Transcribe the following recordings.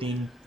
3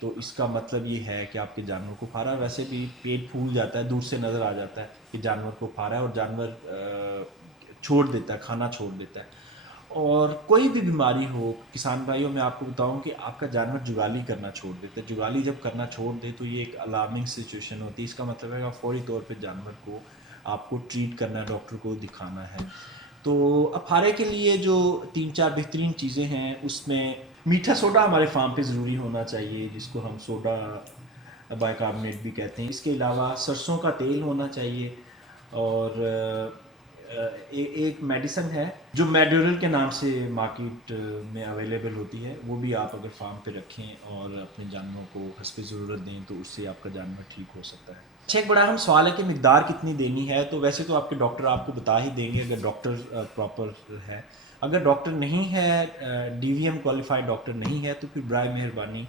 تو اس کا مطلب یہ ہے کہ آپ کے جانور کو پھا رہا ہے. ویسے بھی پیٹ پھول جاتا ہے, دور سے نظر آ جاتا ہے کہ جانور کو پھا رہا ہے, اور جانور چھوڑ دیتا ہے, کھانا چھوڑ دیتا ہے. اور کوئی بھی بیماری ہو کسان بھائیوں, میں آپ کو بتاؤں کہ آپ کا جانور جگالی کرنا چھوڑ دیتا ہے. جگالی جب کرنا چھوڑ دے تو یہ ایک الارمنگ سچویشن ہوتی ہے. اس کا مطلب ہے کہ فوری طور پہ جانور کو آپ کو ٹریٹ کرنا ہے, ڈاکٹر کو دکھانا ہے. تو اپھارے کے لیے جو 3-4 بہترین چیزیں ہیں, اس میں میٹھا سوڈا ہمارے فارم پہ ضروری ہونا چاہیے, جس کو ہم سوڈا بائیکاربونیٹ بھی کہتے ہیں. اس کے علاوہ سرسوں کا تیل ہونا چاہیے, اور ایک میڈیسن ہے جو میڈورل کے نام سے مارکیٹ میں اویلیبل ہوتی ہے, وہ بھی آپ اگر فارم پہ رکھیں اور اپنے جانوروں کو حسب ضرورت دیں تو اس سے آپ کا جانور ٹھیک ہو سکتا ہے. اچھا, ایک بڑا اہم سوال ہے کہ مقدار کتنی دینی ہے. تو ویسے تو آپ کے ڈاکٹر آپ کو بتا ہی دیں گے اگر ڈاکٹر پراپر ہے. اگر ڈاکٹر نہیں ہے, ڈی وی ایم کوالیفائڈ ڈاکٹر نہیں ہے, تو پھر برائے مہربانی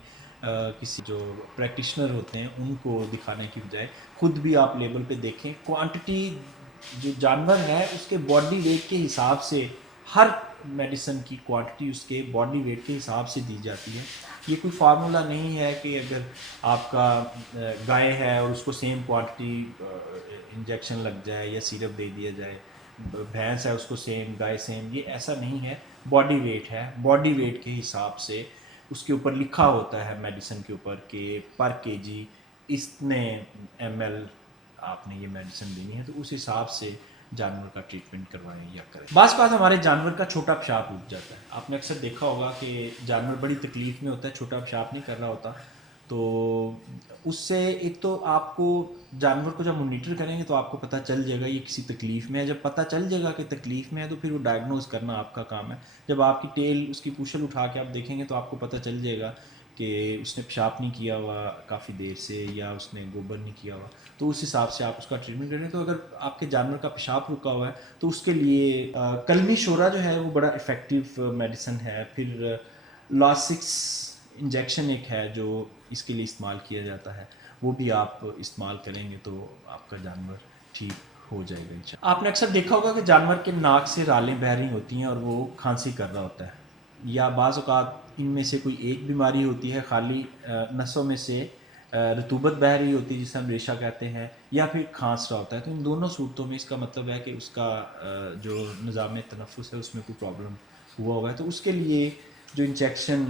کسی جو پریکٹیشنر ہوتے ہیں ان کو دکھانے کی بجائے خود بھی آپ لیبل پہ دیکھیں. کوانٹٹی جو جانور ہے اس کے باڈی ویٹ کے حساب سے, ہر میڈیسن کی کوانٹٹی اس کے باڈی ویٹ کے حساب سے دی جاتی ہے. یہ کوئی فارمولا نہیں ہے کہ اگر آپ کا گائے ہے اور اس کو سیم کوانٹٹی انجیکشن لگ جائے یا سیرپ دے دیا جائے, بھینس ہے اس کو سیم, گائے سیم, یہ ایسا نہیں ہے. باڈی ویٹ ہے, باڈی ویٹ کے حساب سے اس کے اوپر لکھا ہوتا ہے میڈیسن کے اوپر کہ پر کے جی اتنے ایم ایل آپ نے یہ میڈیسن دینی ہے, تو اس حساب سے جانور کا ٹریٹمنٹ کروائیں یا کریں. بعض بات ہمارے جانور کا چھوٹا پیشاب اٹھ جاتا ہے. آپ نے اکثر دیکھا ہوگا کہ جانور بڑی تکلیف میں ہوتا ہے, چھوٹا پیشاب نہیں کر رہا ہوتا. تو اس سے ایک تو آپ کو جانور کو جب مانیٹر کریں گے تو آپ کو پتہ چل جائے گا یہ کسی تکلیف میں ہے. جب پتہ چل جائے گا کہ تکلیف میں ہے تو پھر وہ ڈائگنوز کرنا آپ کا کام ہے. جب آپ کی ٹیل اس کی پوچھل اٹھا کے آپ دیکھیں گے تو آپ کو پتہ چل جائے گا کہ اس نے پیشاب نہیں کیا ہوا کافی دیر سے, یا اس نے گوبر نہیں کیا ہوا, تو اس حساب سے آپ اس کا ٹریٹمنٹ کریں. تو اگر آپ کے جانور کا پیشاب رکا ہوا ہے تو اس کے لیے کلمی شورا جو ہے وہ بڑا افیکٹو میڈیسن ہے. پھر لاسکس انجیکشن ایک ہے جو اس کے لیے استعمال کیا جاتا ہے, وہ بھی آپ استعمال کریں گے تو آپ کا جانور ٹھیک ہو جائے گا انشاءاللہ. آپ نے اکثر دیکھا ہوگا کہ جانور کے ناک سے رالیں بہہ رہی ہوتی ہیں اور وہ کھانسی کر رہا ہوتا ہے, یا بعض اوقات ان میں سے کوئی ایک بیماری ہوتی ہے, خالی نسوں میں سے رطوبت بہہ رہی ہوتی ہے جسے ہم ریشہ کہتے ہیں, یا پھر کھانس رہا ہوتا ہے. تو ان دونوں صورتوں میں اس کا مطلب ہے کہ اس کا جو نظام تنفس ہے اس میں کوئی پرابلم ہوا ہوا ہے. تو اس کے لیے جو انجیکشن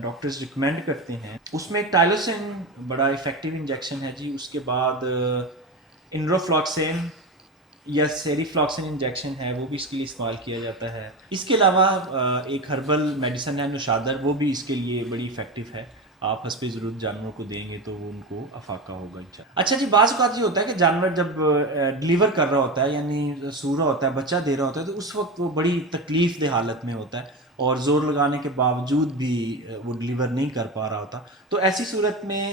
ڈاکٹرز ریکمینڈ کرتے ہیں اس میں ٹائلوسن بڑا افیکٹو انجیکشن ہے جی. اس کے بعد انروفلاکسین یا سیری فلاکسن انجیکشن ہے, وہ بھی اس کے لیے استعمال کیا جاتا ہے. اس کے علاوہ ایک ہربل میڈیسن ہے نوشادر, وہ بھی اس کے لیے بڑی افیکٹو ہے. آپ حسب ضرورت جانوروں کو دیں گے تو وہ ان کو افاقہ ہوگا انشاءاللہ. اچھا جی, بعض اوقات یہ ہوتا ہے کہ جانور جب ڈلیور کر رہا ہوتا ہے, یعنی سو رہا ہوتا ہے, بچہ دے رہا ہوتا ہے, تو اس وقت وہ بڑی تکلیف دہ حالت میں ہوتا ہے اور زور لگانے کے باوجود بھی وہ ڈلیور نہیں کر پا رہا ہوتا. تو ایسی صورت میں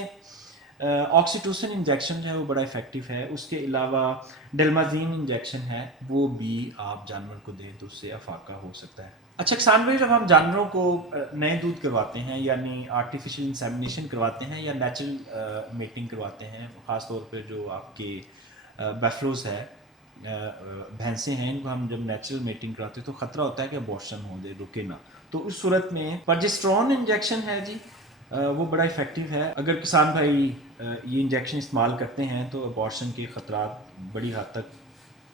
آکسیٹوسن انجیکشن جو ہے وہ بڑا افیکٹو ہے. اس کے علاوہ ڈیلمازین انجیکشن ہے, وہ بھی آپ جانور کو دیں تو اس سے افاقہ ہو سکتا ہے. اچھا کسان بھائی, جب ہم جانوروں کو نئے دودھ کرواتے ہیں, یعنی آرٹیفیشل انسیمنیشن کرواتے ہیں یا نیچرل میٹنگ کرواتے ہیں, خاص طور پہ جو آپ کے بیفلوز ہے, بھینسیں ہیں, ان کو ہم جب نیچرل میٹنگ کراتے ہیں تو خطرہ ہوتا ہے کہ ابورشن ہو جائے, رکے نہ. تو اس صورت میں پرجسٹرون انجیکشن ہے جی, وہ بڑا افیکٹو ہے. اگر کسان بھائی یہ انجیکشن استعمال کرتے ہیں تو ابورشن کے خطرات بڑی حد تک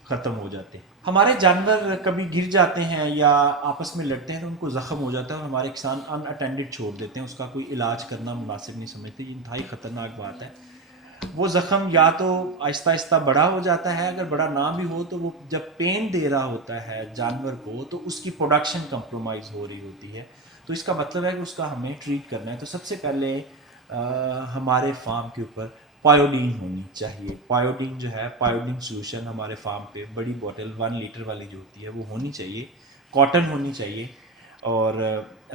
ختم ہو جاتے ہیں. ہمارے جانور کبھی گر جاتے ہیں یا آپس میں لڑتے ہیں تو ان کو زخم ہو جاتا ہے, اور ہمارے کسان ان اٹینڈڈ چھوڑ دیتے ہیں, اس کا کوئی علاج کرنا مناسب نہیں سمجھتے. یہ انتہائی خطرناک بات ہے. وہ زخم یا تو آہستہ آہستہ بڑا ہو جاتا ہے, اگر بڑا نہ بھی ہو تو وہ جب پین دے رہا ہوتا ہے جانور کو تو اس کی پروڈکشن کمپرومائز ہو رہی ہوتی ہے. تو اس کا مطلب ہے کہ اس کا ہمیں ٹریٹ کرنا ہے. تو سب سے پہلے ہمارے فارم کے اوپر پائیوڈین ہونی چاہیے. پائیوڈین جو ہے, پائیوڈین سولوشن ہمارے فارم پہ بڑی بوٹل 1 لیٹر والی جو ہوتی ہے وہ ہونی چاہیے. کاٹن ہونی چاہیے اور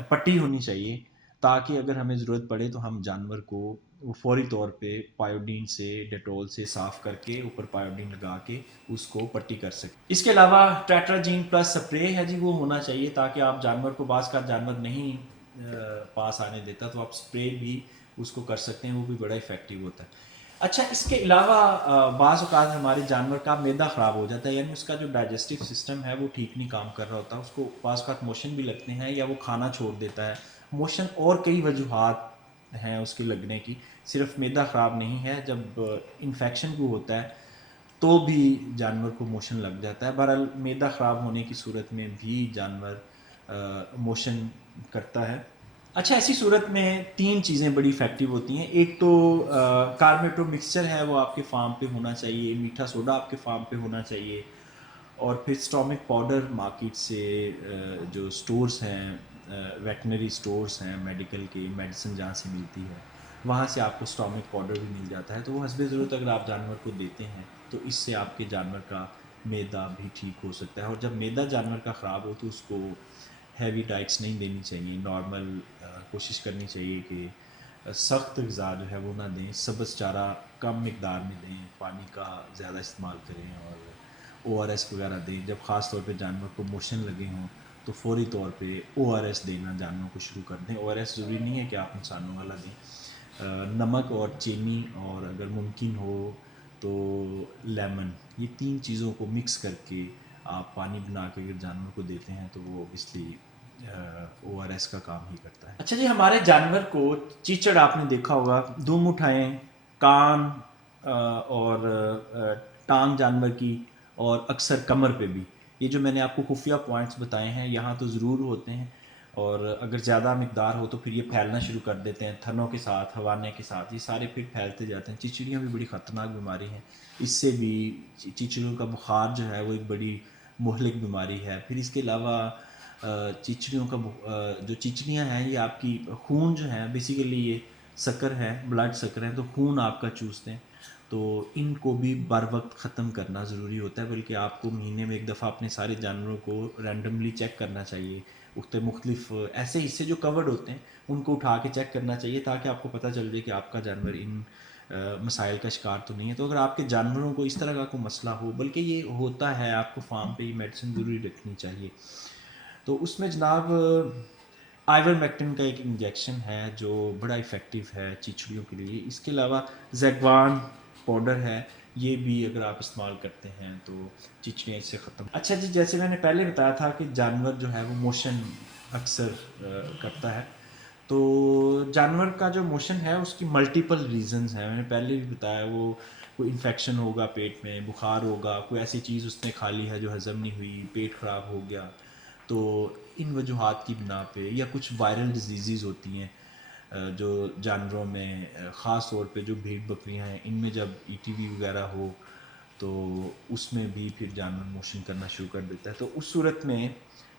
پٹی ہونی چاہیے, تاکہ اگر ہمیں ضرورت پڑے تو ہم جانور کو فوری طور پہ پائیوڈین سے, ڈیٹول سے صاف کر کے اوپر پائیوڈین لگا کے اس کو پٹی کر سکیں. اس کے علاوہ ٹیٹراجین پلس سپرے ہے جی, وہ ہونا چاہیے تاکہ آپ جانور کو, بعض کا جانور نہیں پاس آنے دیتا تو آپ سپرے بھی اس کو کر سکتے ہیں, وہ بھی بڑا افیکٹو ہوتا ہے. اچھا, اس کے علاوہ بعض اوقات ہمارے جانور کا معدہ خراب ہو جاتا ہے, یعنی اس کا جو ڈائجسٹو سسٹم ہے وہ ٹھیک نہیں کام کر رہا ہوتا, اس کو بعض اوقات موشن بھی لگتے ہیں یا وہ کھانا چھوڑ دیتا ہے. موشن اور کئی وجوہات ہیں اس کے لگنے کی. صرف معدہ خراب نہیں ہے, جب انفیکشن کو ہوتا ہے تو بھی جانور کو موشن لگ جاتا ہے. بہرحال معدہ خراب ہونے کی صورت میں بھی جانور موشن کرتا ہے. اچھا, ایسی صورت میں 3 چیزیں بڑی افیکٹو ہوتی ہیں. ایک تو کارمیٹو مکسچر ہے وہ آپ کے فارم پہ ہونا چاہیے, میٹھا سوڈا آپ کے فارم پہ ہونا چاہیے, اور پھر اسٹامک پاؤڈر مارکیٹ سے جو سٹورز ہیں, ویٹنری سٹورز ہیں میڈیکل کے, میڈیسن جہاں سے ملتی ہے وہاں سے آپ کو اسٹامک پاؤڈر بھی مل جاتا ہے. تو وہ حسب ضرورت اگر آپ جانور کو دیتے ہیں تو اس سے آپ کے جانور کا معدہ بھی ٹھیک ہو سکتا ہے. اور جب معدہ جانور کا خراب ہو تو اس کو ہیوی ڈائٹس نہیں دینی چاہیے, نارمل کوشش کرنی چاہیے کہ سخت غذا جو ہے وہ نہ دیں, سبز چارہ کم مقدار میں دیں, پانی کا زیادہ استعمال کریں, اور او آر ایس وغیرہ دیں. جب خاص طور پہ جانور کو موشن لگے ہوں تو فوری طور پہ او آر ایس دینا جانوروں کو شروع کر دیں. او آر ایس ضروری نہیں ہے کہ آپ انسانوں والا دیں, نمک اور چینی, اور اگر ممکن ہو تو لیمن, یہ 3 چیزوں کو مکس کر کے آپ پانی بنا کے اگر جانور کو دیتے ہیں تو وہ اوبیسلی او آر ایس کا کام ہی کرتا ہے. اچھا جی, ہمارے جانور کو چیچڑ آپ نے دیکھا ہوگا, دم اٹھائیں, کان اور ٹانگ جانور کی, اور اکثر کمر پہ بھی. یہ جو میں نے آپ کو خفیہ پوائنٹس بتائے ہیں یہاں تو ضرور ہوتے ہیں, اور اگر زیادہ مقدار ہو تو پھر یہ پھیلنا شروع کر دیتے ہیں تھنوں کے ساتھ, ہوانے کے ساتھ, یہ سارے پھر پھیلتے جاتے ہیں. چچڑیاں بھی بڑی خطرناک بیماری ہیں, اس سے بھی چچڑیوں کا بخار جو ہے وہ ایک بڑی مہلک بیماری ہے. پھر اس کے علاوہ چچڑیوں کا جو چچڑیاں ہیں یہ آپ کی خون جو ہے, بیسیکلی یہ سکر ہے, بلڈ سکر ہے, تو خون آپ کا چوستے ہیں, تو ان کو بھی بر وقت ختم کرنا ضروری ہوتا ہے. بلکہ آپ کو مہینے میں ایک دفعہ اپنے سارے جانوروں کو رینڈملی چیک کرنا چاہیے. مختلف ایسے حصے جو کورڈ ہوتے ہیں ان کو اٹھا کے چیک کرنا چاہیے تاکہ آپ کو پتہ چل جائے کہ آپ کا جانور ان مسائل کا شکار تو نہیں ہے. تو اگر آپ کے جانوروں کو اس طرح کا کوئی مسئلہ ہو, بلکہ یہ ہوتا ہے, آپ کو فارم پہ یہ میڈیسن ضروری رکھنی چاہیے. تو اس میں جناب آئیور میکٹن کا ایک انجیکشن ہے جو بڑا افیکٹو ہے چچڑیوں کے لیے. اس کے علاوہ زیگوان پاؤڈر ہے, یہ بھی اگر آپ استعمال کرتے ہیں تو چچڑیاں اس سے ختم. اچھا جی, جیسے میں نے پہلے بتایا تھا کہ جانور جو ہے وہ موشن اکثر کرتا ہے, تو جانور کا جو موشن ہے اس کی ملٹیپل ریزنز ہیں. میں نے پہلے بھی بتایا, وہ کوئی انفیکشن ہوگا پیٹ میں, بخار ہوگا, کوئی ایسی چیز اس نے کھا لی ہے جو ہضم نہیں ہوئی, پیٹ خراب ہو گیا, تو ان وجوہات کی بنا پہ, یا کچھ وائرل ڈیزیزز ہوتی ہیں جو جانوروں میں, خاص طور پہ جو بھیڑ بکریاں ہیں ان میں جب ای ٹی وی وغیرہ ہو تو اس میں بھی پھر جانور موشن کرنا شروع کر دیتا ہے. تو اس صورت میں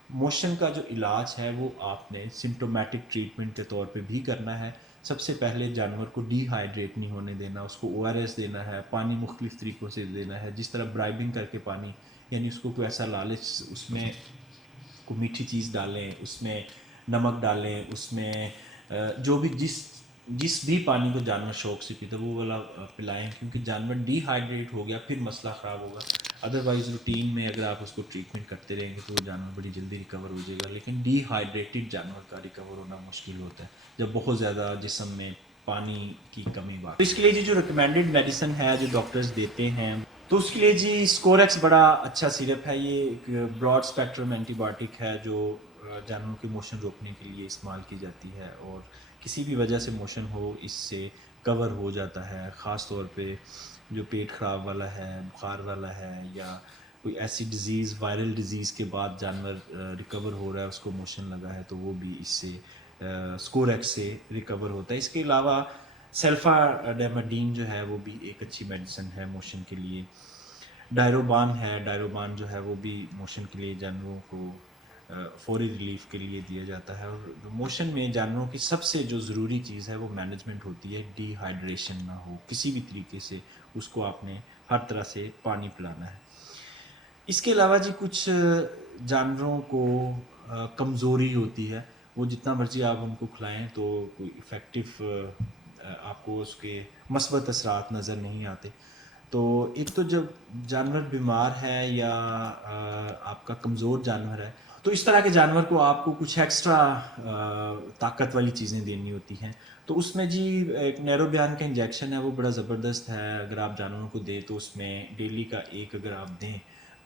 موشن کا جو علاج ہے وہ آپ نے سمٹومیٹک ٹریٹمنٹ کے طور پہ بھی کرنا ہے. سب سے پہلے جانور کو ڈی ہائیڈریٹ نہیں ہونے دینا, اس کو او آر ایس دینا ہے, پانی مختلف طریقوں سے دینا ہے, جس طرح برائبنگ کر کے پانی, یعنی اس کو کوئی ایسا لالچ, اس میں کو میٹھی چیز ڈالیں, اس میں نمک ڈالیں, اس میں جو بھی جس بھی پانی کو جانور شوق سے پیتا وہ والا پلائیں, کیونکہ جانور ڈی ہائیڈریٹ ہو گیا پھر مسئلہ خراب ہوگا. ادروائز روٹین میں اگر آپ اس کو ٹریٹمنٹ کرتے رہیں گے تو وہ جانور بڑی جلدی ریکور ہو جائے گا. لیکن ڈی ہائیڈریٹڈ جانور کا ریکور ہونا مشکل ہوتا ہے جب بہت زیادہ جسم میں پانی کی کمی باقی. اس کے لیے جو ریکمینڈڈ میڈیسن ہے جو ڈاکٹرز دیتے ہیں, تو اس کے لیے جی اسکوریکس بڑا اچھا سیرپ ہے. یہ ایک براڈ اسپیکٹرم اینٹی بایوٹک ہے جو جانوروں کے موشن روکنے کے لیے استعمال کی جاتی ہے, اور کسی بھی وجہ سے موشن ہو اس سے کور ہو جاتا ہے. خاص طور پہ جو پیٹ خراب والا ہے, بخار والا ہے, یا کوئی ایسی ڈیزیز, وائرل ڈیزیز کے بعد جانور ریکور ہو رہا ہے, اس کو موشن لگا ہے, تو وہ بھی اس سے اسکوریکس سے ریکور ہوتا ہے. اس کے علاوہ سیلفا ڈیماڈین جو ہے وہ بھی ایک اچھی میڈیسن ہے موشن کے لیے. ڈائروبان ہے, ڈائروبان جو ہے وہ بھی موشن کے لیے جانوروں کو فوری ریلیف کے لیے دیا جاتا ہے. اور موشن میں جانوروں کی سب سے جو ضروری چیز ہے وہ مینجمنٹ ہوتی ہے, ڈی ہائیڈریشن نہ ہو کسی بھی طریقے سے, اس کو آپ نے ہر طرح سے پانی پلانا ہے. اس کے علاوہ جی کچھ جانوروں کو کمزوری ہوتی ہے, وہ جتنا مرضی آپ ان کو کھلائیں تو کوئی افیکٹو آپ کو اس کے مثبت اثرات نظر نہیں آتے. تو ایک تو جب جانور بیمار ہے یا آپ کا کمزور جانور ہے تو اس طرح کے جانور کو آپ کو کچھ ایکسٹرا طاقت والی چیزیں دینی ہوتی ہیں. تو اس میں جی ایک نیروبیان کا انجیکشن ہے, وہ بڑا زبردست ہے. اگر آپ جانوروں کو دیں تو اس میں ڈیلی کا ایک اگر آپ دیں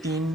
3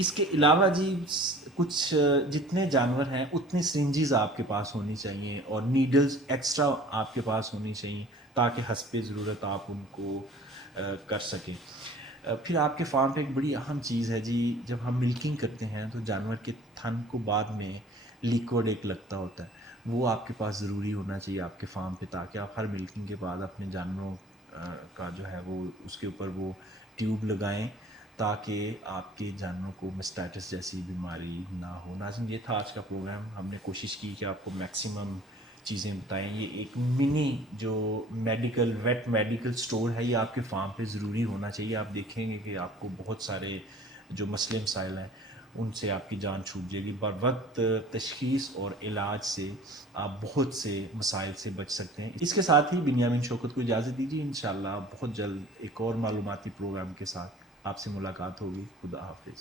اس کے علاوہ جی کچھ جتنے جانور ہیں اتنے سرنجز آپ کے پاس ہونی چاہیے اور نیڈلز ایکسٹرا آپ کے پاس ہونی چاہیے تاکہ حسب ضرورت آپ ان کو کر سکیں. پھر آپ کے فارم پہ ایک بڑی اہم چیز ہے جی، جب ہم ملکنگ کرتے ہیں تو جانور کے تھن کو بعد میں لیکوڈ ایک لگتا ہوتا ہے، وہ آپ کے پاس ضروری ہونا چاہیے آپ کے فارم پہ، تاکہ آپ ہر ملکنگ کے بعد اپنے جانوروں کا جو ہے وہ اس کے اوپر وہ ٹیوب لگائیں تاکہ آپ کے جانوروں کو مسٹائٹس جیسی بیماری نہ ہو. ناظرین، یہ تھا آج کا پروگرام. ہم نے کوشش کی کہ آپ کو میکسیمم چیزیں بتائیں. یہ ایک منی جو ویٹ میڈیکل سٹور ہے، یہ آپ کے فارم پہ ضروری ہونا چاہیے. آپ دیکھیں گے کہ آپ کو بہت سارے جو مسئلے مسائل ہیں ان سے آپ کی جان چھوٹ جائے گی. بر وقت تشخیص اور علاج سے آپ بہت سے مسائل سے بچ سکتے ہیں. اس کے ساتھ ہی بنیامین شوکت کو اجازت دیجیے. انشاءاللہ بہت جلد ایک اور معلوماتی پروگرام کے ساتھ آپ سے ملاقات ہوگی. خدا حافظ.